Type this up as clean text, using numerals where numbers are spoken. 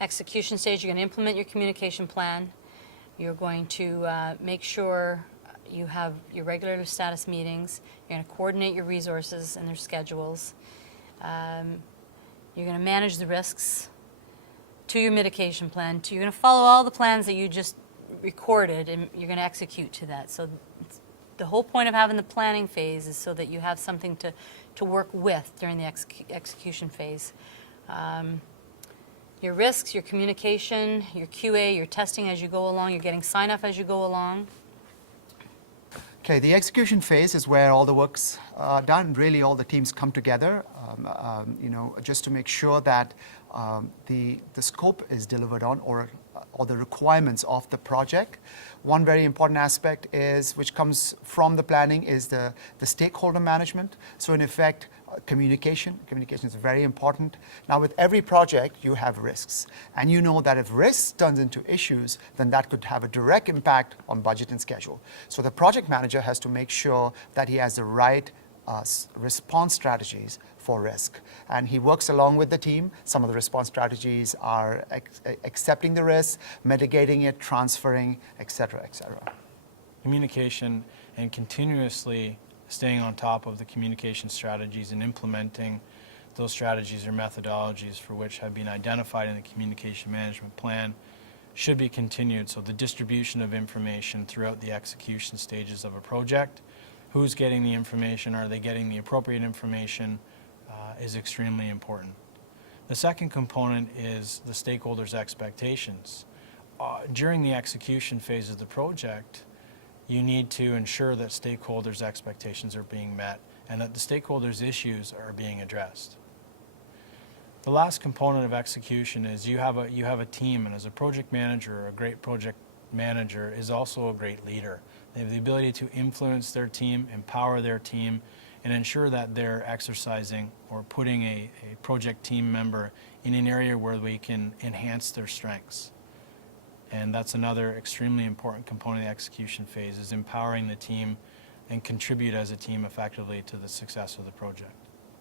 Execution stage, you're going to implement your communication plan. You're going to make sure you have your regular status meetings. You're going to coordinate your resources and their schedules. You're going to manage the risks to your mitigation plan. You're going to follow all the plans that you just recorded, and you're going to execute to that. So the whole point of having the planning phase is so that you have something to work with during the execution phase. Your risks, your communication, your QA, your testing as you go along, you're getting sign-off as you go along. Okay, the execution phase is where all the work's done. Really, all the teams come together, just to make sure that the scope is delivered on, or the requirements of the project. One very important aspect which comes from the planning, is the stakeholder management. So in effect, communication is very important. Now, with every project, you have risks. And you know that if risks turns into issues, then that could have a direct impact on budget and schedule. So the project manager has to make sure that he has the right response strategies for risk. And he works along with the team. Some of the response strategies are accepting the risk, mitigating it, transferring, et cetera, et cetera. Communication and continuously staying on top of the communication strategies and implementing those strategies or methodologies for which have been identified in the communication management plan should be continued. So the distribution of information throughout the execution stages of a project, who's getting the information, are they getting the appropriate information, is extremely important. The second component is the stakeholders' expectations. During the execution phase of the project, you need to ensure that stakeholders' expectations are being met and that the stakeholders' issues are being addressed. The last component of execution is you have a team, and as a project manager, a great project manager is also a great leader. They have the ability to influence their team, empower their team, and ensure that they're exercising or putting a project team member in an area where we can enhance their strengths. And that's another extremely important component of the execution phase, is empowering the team and contribute as a team effectively to the success of the project.